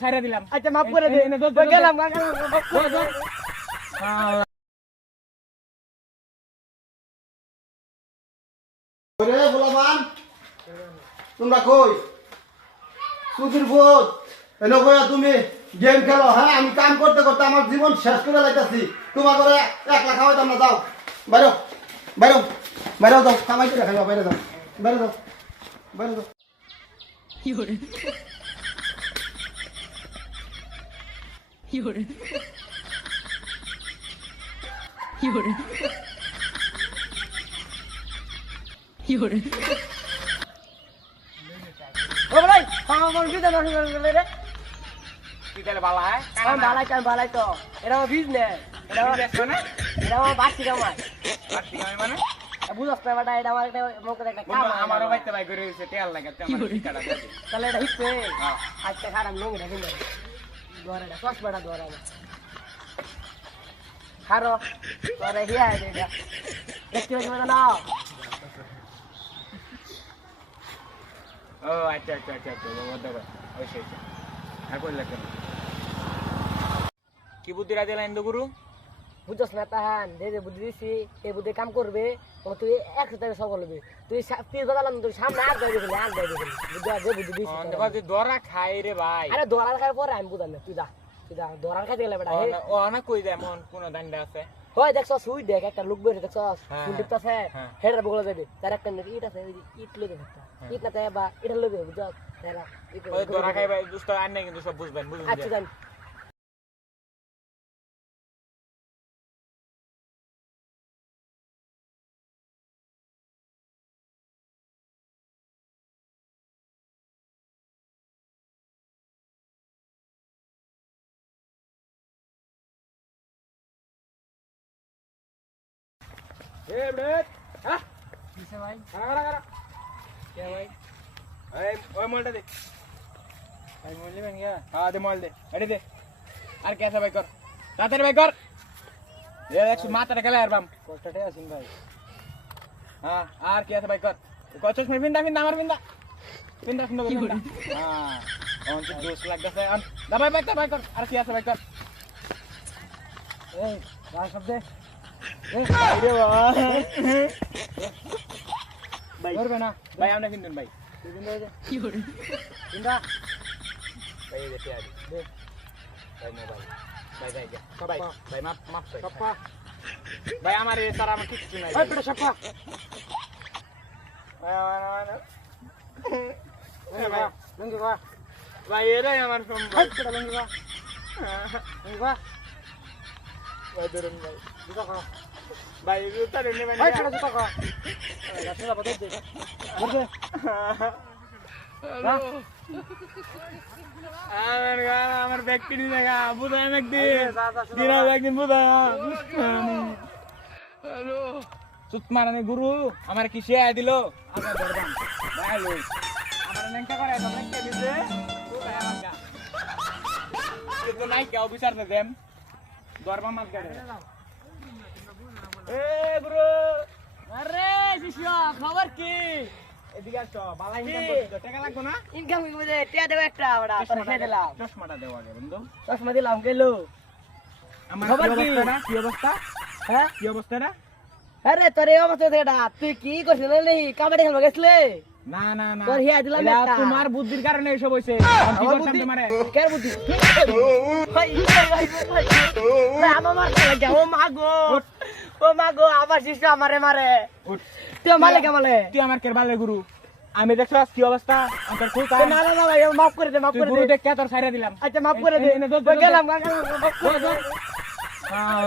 ছাইরা দিলাম। আচ্ছা মাফ করে দে, গেলাম ওরে গোলামান তোমরা কই সুধীর ভূত এনে কইয়া তুমি গেম খেলো। হ্যাঁ আমি কাম করতে করতে আমার জীবন শেষ করে লাইতাছি। তোমার করে একলা খাওয়াইতাম না। যাও বাইরো বাইরো বাইরে যাও, কামাই করে খাইবা। বাইরে যাও বাইরে যাও বাইরে যাও। ও ভাই আমার বিজা নষ্ট করে রে। কি তাহলে বালা হয়? বালাই তো এটা আমার বিজনেস, এটা আমার বাড়তি কামাই। বাড়তি কামাই মানে? বুঝছ না বেটা, এটা আমার একটা মুখে একটা কাম। আমারও বাইতে বাই করে হইছে তেল লাগে আমার ঠিকাটা দে। তাহলে এটা হিচ্ছে হ্যাঁ আজকে খারাপ লঙ্গি রাখি না দোয়ারাটা চশমাটা দোয়ারা খারো তোরে হিয়া এটা দেখতে পাচ্ছ না? ও আচ্ছা আচ্ছা আচ্ছা আচ্ছা বাবা দাদা ওই সেই আর কই লাগে কি বুদ্ধি রাতে লাইন দো গুরু? বুঝছ না তাহান যে বুদ্ধি দিছি এই বুদ্ধি কাম করবে ও তুই একসাথে সফল হবে। তুই পিস বাজালাম তোর সামনে আর যাই দিবি বুঝা যে বুদ্ধি দিছি দেখো তুই দরা খাই রে ভাই। আরে দোয়ার খাওয়ার পরে আমি বুঝাম না, তুই যা দোয়ার খাইতে গেলে বেটা ও না কই যায় মন কোন দান্ডা আছে? হয় দেখছ সুই দেখ একটা লোক বের দেখছ হ্যাঁ, ফুল টিপতাছে হ্যাঁ। হেডার বগলে যাবে তার একটা ইট আছে ইট লইবে একটা ইট না তাই বা এটা লইবে বুঝছ তারা ওই দরা খাই ভাই দুষ্ট আর নাই কিন্তু সব বুঝবেন বুঝুন আচ্ছা জান এ ব্রেড হ্যাঁ কিসে ভাই কারা কে ভাই এই ওই মালটা দে ভাই বললি মানে গয়া হ্যাঁ দে মাল দে এডি দে আর কেসা ভাই কর তাড়াতাড়ি ভাই কর এ একটু মাথাটা গেলে আর বাম কষ্টতে আছেন ভাই হ্যাঁ আর কেসা ভাই কর কচস মে বিন্দা বিন্দা আমার বিন্দা বিন্দা সুন্দর বিন্দা হ্যাঁ অন তো দোষ লাগতেছে অন দা ভাই কর আর কেসা ভাই কর এই ভাই সব দে আরে বাবা ভাই করবে না ভাই আমরা কিনবেন ভাই তুই দিন দে দিনদা ভাই এই দেখে আদি দে ভাই মোবাইল ভাই ভাই ভাই ভাই মাপ মাপ সপ্পা ভাই আমার এই তার আমার কিছু নাই ওই পেটা সপ্পা ভাই আমার এই ভাই লঙ্গি বা ভাই এরাই আমার ওই সম্ভব পেটা লঙ্গি বা লঙ্গি বা ভাই ধরুন ভাই দুটো খা ভাই তার এনে ওই পেটা দুটো খা গাছে যাবো দে দে বলবে আমার ব্যাগ কিনে দেখা বুঝাই একদিন দিনা একদিন বুঝা হ্যালো সুত মারানি গুরু আমার কি সে দিল আমার দরবান ভাই লই আমার নেংটা করে তোমরা কে দিছে ও ভাই আমার গা তো নাই কেউ বিচার না দেম দরবান মাছ গাড়ে এ গুরু আরে শিষ্য খবর কি এদিকে আসো বালা ইনকাম করতে টাকা লাগবে না ইনকাম কি বুঝে টিয়া দেব একটা ওটা তোর খেয়ে দিলাম চশমাটা দেওয়া আগে বন্ধু চশমা দিলাম গেলো আমার খবর কি? কি অবস্থা হ্যাঁ কি অবস্থা রে আরে তোর এই অবস্থা এটা তুই কি করছিস নেই কাবাডি খেলবা গেছলে না না না তোর হিয়া দিলাম এটা একটা তোমার বুদ্ধির কারণে এসব হইছে আমি কি আমার করতাম বুদ্ধি তোমারে কেন বুদ্ধি ভাই আমার মারতে লাগে ও মাগো আমার শিষ্য আমারে মারে উঠ। তুই মালে কে মালে তুই আমার কেরবালে গুরু আমি দেখছো কি অবস্থা আমার খুব না না না ভাই মাফ করে দে মাফ তুই করে গুরু দে দেখ কে তোর ছাইরা দিলাম আচ্ছা মাফ করে দে এনে দে, দে, দে, দে। গেলাম হ্যাঁ